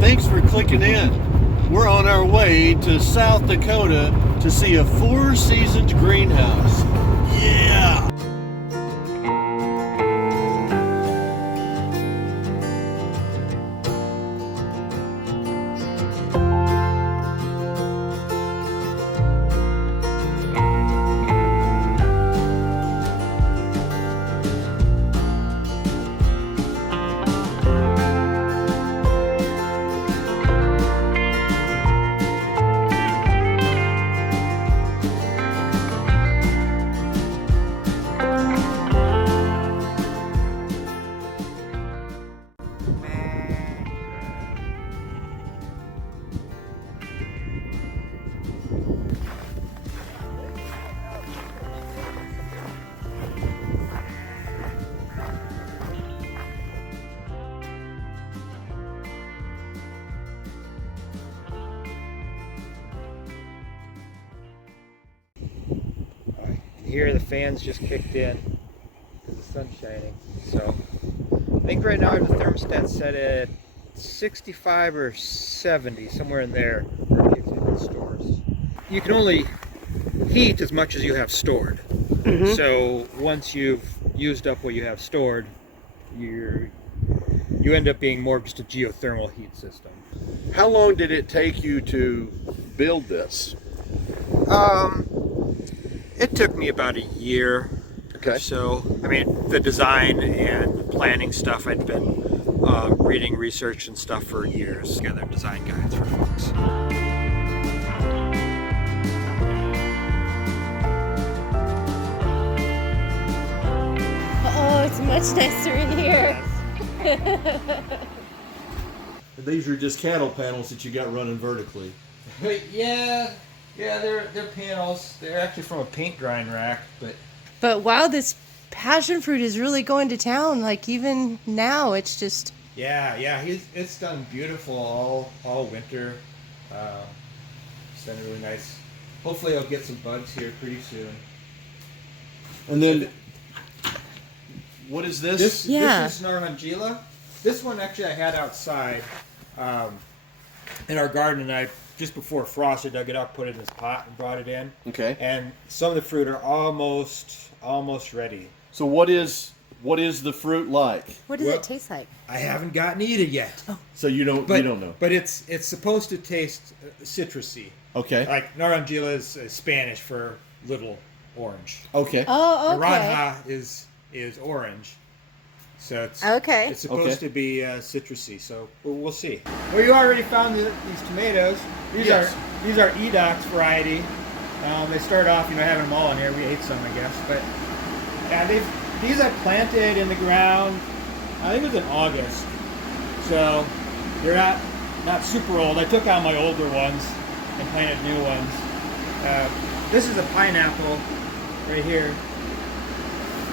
Thanks for clicking in. We're on our way to South Dakota to see a 4-seasoned greenhouse. Yeah! Here the fans just kicked in because the sun's shining. So I think right now I have the thermostat set at 65 or 70, somewhere in there, where it kicks in and stores. You can only heat as much as you have stored. Mm-hmm. So once you've used up what you have stored, you end up being more of just a geothermal heat system. How long did it take you to build this? It took me about a year. Okay. So, I mean, the design and planning stuff, I'd been reading research and stuff for years, together design guides for folks. Oh, it's much nicer in here. These are just cattle panels that you got running vertically. Yeah, they're panels. They're actually from a paint drying rack, But wow, this passion fruit is really going to town. Like even now, it's just. Yeah, it's done beautiful all winter. It's done really nice. Hopefully, I'll get some bugs here pretty soon. And then, what is this? This is Narmangela. This one actually I had outside in our garden, and just before frost, I dug it up, put it in this pot, and brought it in. Okay. And some of the fruit are almost ready. So what is the fruit like? What does it taste like? I haven't gotten to eat it yet. Oh. So you don't know. But it's supposed to taste citrusy. Okay. Like Naranja is Spanish for little orange. Okay. Oh, okay. Naranja is orange. So it's supposed to be citrusy. So we'll see. Well, you already found these tomatoes. These are Edox variety. They start off, having them all in here. We ate some, I guess. But yeah, these I planted in the ground. I think it was in August. So they're not super old. I took out my older ones and planted new ones. This is a pineapple right here.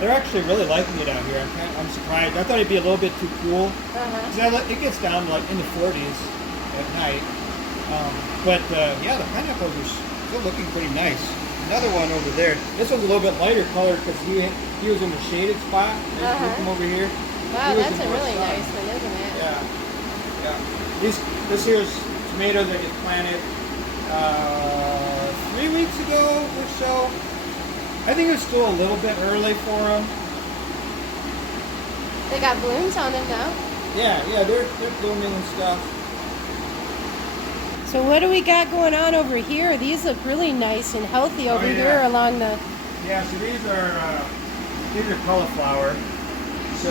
They're actually really liking it out here. I'm surprised. I thought it'd be a little bit too cool. It gets down like in the 40s at night. Yeah, the pineapples are still looking pretty nice. Another one over there. This one's a little bit lighter colored because he was in the shaded spot. Look him over here. Wow, that's a really nice one, isn't it? Yeah. This here's tomatoes I just planted 3 weeks ago or so. I think it was still a little bit early for them. They got blooms on them now. Yeah, they're blooming and stuff. So what do we got going on over here? These look really nice and healthy over here along the. Yeah, so these are cauliflower. So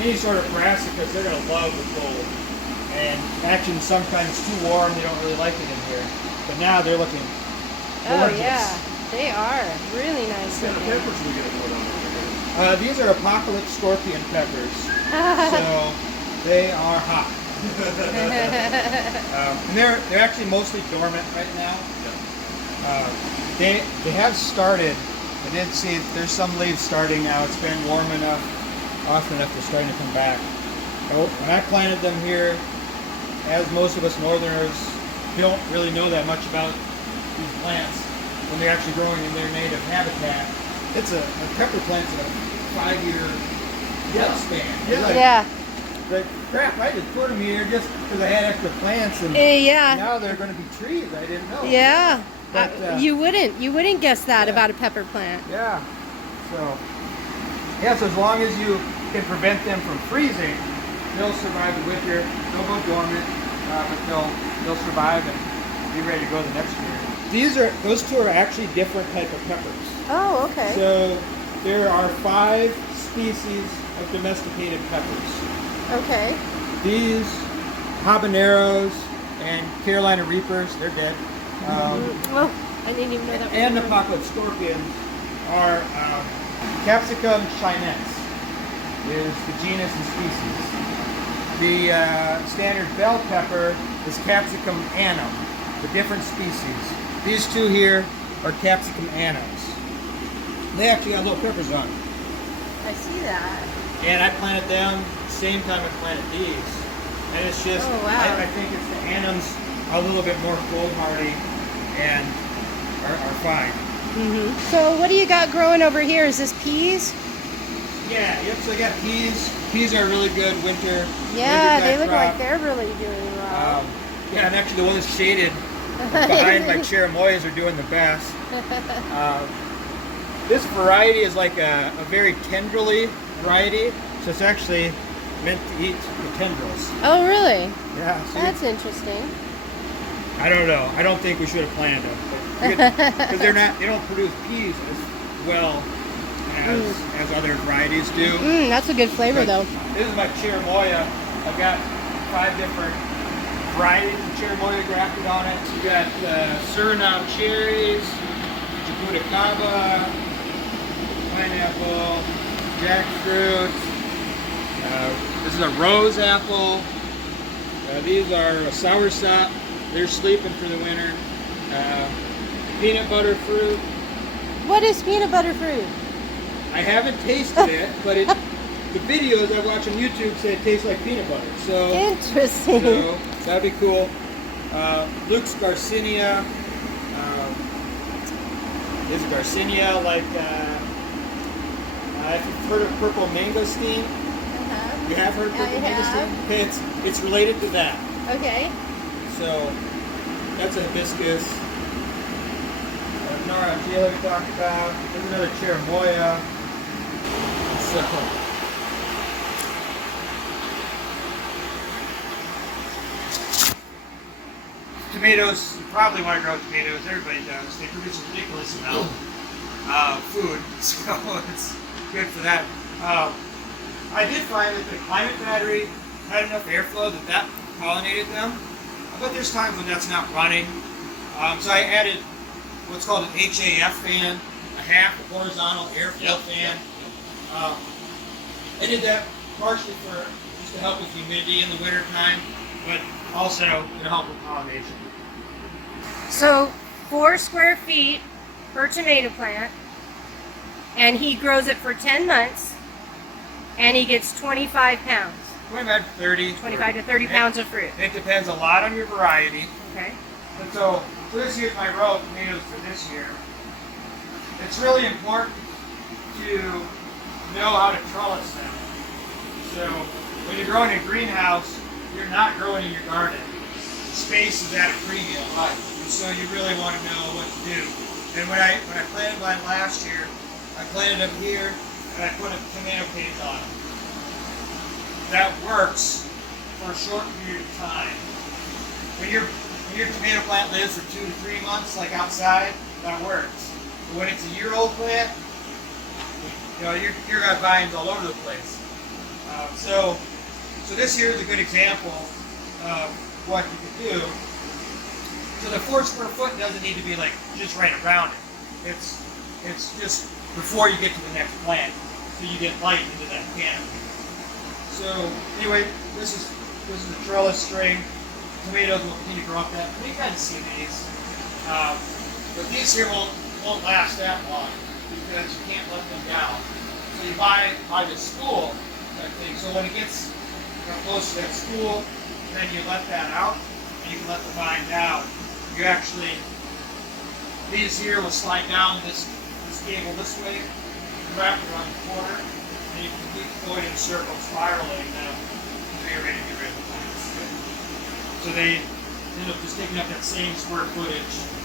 any sort of brassicas, they're gonna love the cold. And actually, sometimes too warm, they don't really like it in here. But now they're looking gorgeous. Oh yeah. They are really nice. What kind of peppers are we going to put on there? These are Apocalypse Scorpion peppers. So they are hot. And they're actually mostly dormant right now. They have started. I did see there's some leaves starting now. It's been warm enough, often enough they're starting to come back. When I planted them here, as most of us northerners don't really know that much about these plants, when they're actually growing in their native habitat, it's a pepper plant's a 5-year lifespan. Yeah. But crap, I just put them here just because I had extra plants, and yeah. now they're going to be trees. I didn't know. Yeah. But, you wouldn't guess that about a pepper plant. Yeah. So, so as long as you can prevent them from freezing, they'll survive the winter. They'll go dormant, but they'll survive and be ready to go the next year. Those two are actually different type of peppers. Oh, okay. So there are 5 species of domesticated peppers. Okay. These habaneros and Carolina Reapers, they're dead. Well, I didn't even know that. And the apocalypse scorpions are Capsicum chinense is the genus and species. The standard bell pepper is Capsicum annum, the different species. These two here are Capsicum annums. They actually got little peppers on them. I see that. And I planted them same time I planted these. And it's just, I think it's the annums are a little bit more cold hardy and are fine. So what do you got growing over here? Is this peas? Yeah, yep, so I got peas. Peas are really good winter. Yeah, they look like they're really doing well. Yeah, and actually the ones shaded behind my cherimoyas are doing the best. This variety is like a very tendrily variety, so it's actually meant to eat the tendrils. Oh, really? Yeah. So that's interesting. I don't know. I don't think we should have planted them, because they don't produce peas as well as other varieties do. That's a good flavor, though. This is my cherimoya. I've got 5 different varieties of cherimoya grafted on it. You got Suriname cherries, Jabuticaba, pineapple, jackfruit. This is a rose apple. These are a soursop. They're sleeping for the winter. Peanut butter fruit. What is peanut butter fruit? I haven't tasted it, but the videos I watch on YouTube say it tastes like peanut butter. So interesting. So that'd be cool. Luke's Garcinia. Is Garcinia like? If you've heard of purple mangosteen. You have heard of purple mangosteen? Okay, it's related to that. Okay. So that's a hibiscus. Nara Angela we talked about. There's another cherimoya. So tomatoes, you probably want to grow tomatoes. Everybody does. They produce a ridiculous amount of food, so it's good for that. I did find that the climate battery had enough airflow that pollinated them, but there's times when that's not running. So I added what's called an HAF fan, a half horizontal airflow fan. I did that partially just to help with humidity in the winter time, but also to help with pollination. So 4 square feet per tomato plant, and he grows it for 10 months, and he gets 25 pounds. 25 to 30. 25 to 30 pounds of fruit. It depends a lot on your variety. Okay. And so this here's my row of tomatoes for this year. It's really important to know how to trellis them. So when you're growing in a greenhouse, you're not growing in your garden. Space is at a premium. Right. And so you really want to know what to do. And when I planted mine last year, I planted them here and I put a tomato cage on them. That works for a short period of time. When your tomato plant lives for 2 to 3 months, like outside, that works. But when it's a year-old plant, you're got vines all over the place. So this here is a good example of what you can do. So the 4 square foot doesn't need to be like just right around it. It's just before you get to the next plant, so you get light into that canopy. So anyway, this is the trellis string. Tomatoes will continue to grow up that. You can see these, but these here won't last that long because you can't let them down. So you buy the spool type thing. So when it gets close to that spool, then you let that out, and you can let the vine down. You actually, these here will slide down this cable this way, wrap it around the corner, and you can keep going in circles, spiraling them. you're ready to get rid of the plants. So they end up just taking up that same square footage